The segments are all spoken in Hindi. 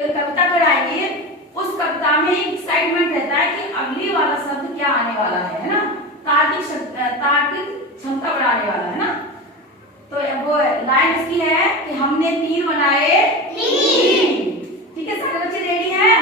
कविता कराएंगे, उस कविता में एक एक्साइटमेंट रहता है कि अगली वाला शब्द क्या आने वाला है ना, तार्किक क्षमता बढ़ाने वाला है ना। तो वो लाइन इसकी है कि हमने तीर बनाए तीन। ठीक है, सारे बच्चे रेडी हैं?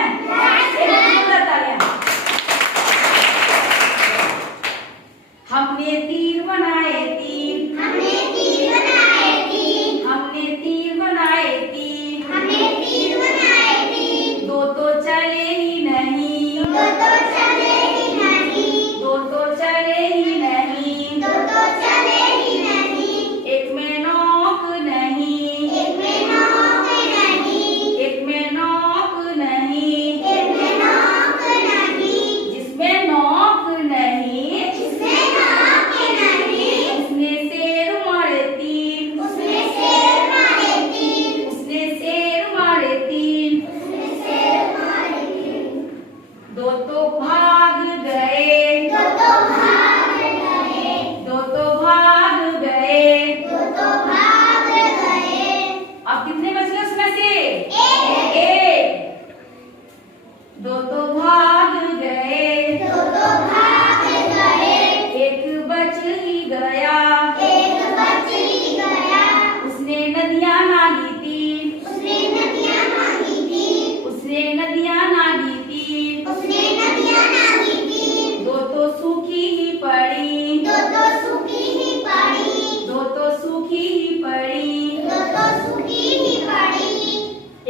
हमने तीर बनाए तीन, हमने तीर बनाए तीन, हमने तीर बनाए तीन, हमने तीर बनाए तीन। दो तो चले ही नहीं, दो तो चले ही नहीं, दो तो चले ही नहीं, दो तो चले ही नहीं। एक में नोक नहीं, एक में नोक नहीं, एक में नोक नहीं, एक में नोक नहीं। जिसमें नोक नहीं, दो तो भाग गए, दो तो भाग गए, दो तो भाग गए, दो तो भाग गए। अब कितने बच गए उसमें से? एक। दो तो भाग गए, दो तो भाग गए, एक बच ही गया, एक बच ही गया। उसने नदियां नागी थी, उसने नदियां नागी थी, उसने नदियां नागी थी, उसने नदियां नागी थी। दो तो सूखी ही पड़ी, दो तो सूखी ही पड़ी, दो तो सूखी ही पड़ी, दो तो सूखी ही पड़ी।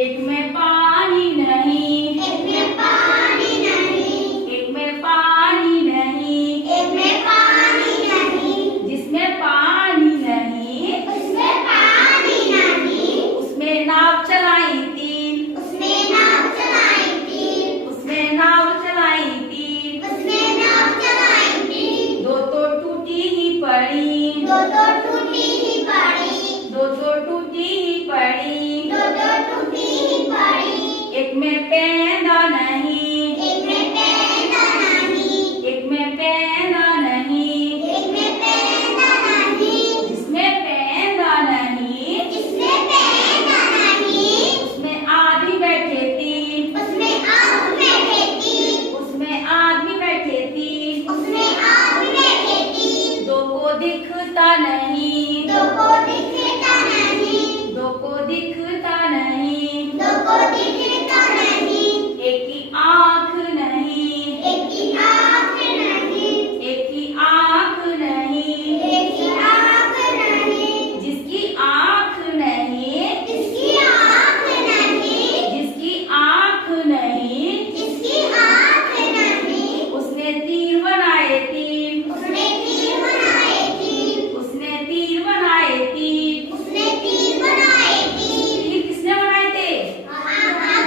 एक में पानी नहीं, एक में पानी नहीं, एक में पानी नहीं, एक में पानी नहीं। जिसमें पानी नहीं, उसमें पानी नहीं। उसमें नाव चलाई थी, उसमें नाव चलाई थी, उसमें नाव चलाई थी, उसमें नाव चलाई थी। दो तो टूटी ही पड़ी, दो तो टूटी ही पड़ी, दो तो टूटी ही पड़ी, दो तो टूटी ही पड़ी। एक में पैदा नहीं, एक में पैदा नहीं, एक में पैदा नहीं, एक में पैदा नहीं। जिसमें पैदा नहीं, जिसमें पैदा नहीं। उसमें आदमी बैठे थी, उसमें आदमी बैठे थी, उसमें आदमी बैठे थी, उसमें आदमी बैठे थी। दो को दिखता नहीं, दो को दिखता नहीं, दो को दिखता नहीं, दो को दिखता नहीं। एक की आँख नहीं, एक की आँख नहीं, एक की आँख नहीं, एक की आँख नहीं। जिसकी आँख नहीं, जिसकी आँख नहीं, जिसकी आँख नहीं, जिसकी आँख नहीं। उसने तीर बनाए तीन, उसने तीर बनाए तीन, उसने तीर बनाए तीन, उसने तीर बनाए तीन। तीर किसने बनाए थे?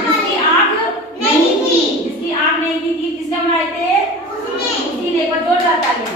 जिसकी आँख नहीं थी, जिसकी आँख नहीं थी, तीर किसने बनाए थे? उसने। एक बार जोरदार ताली।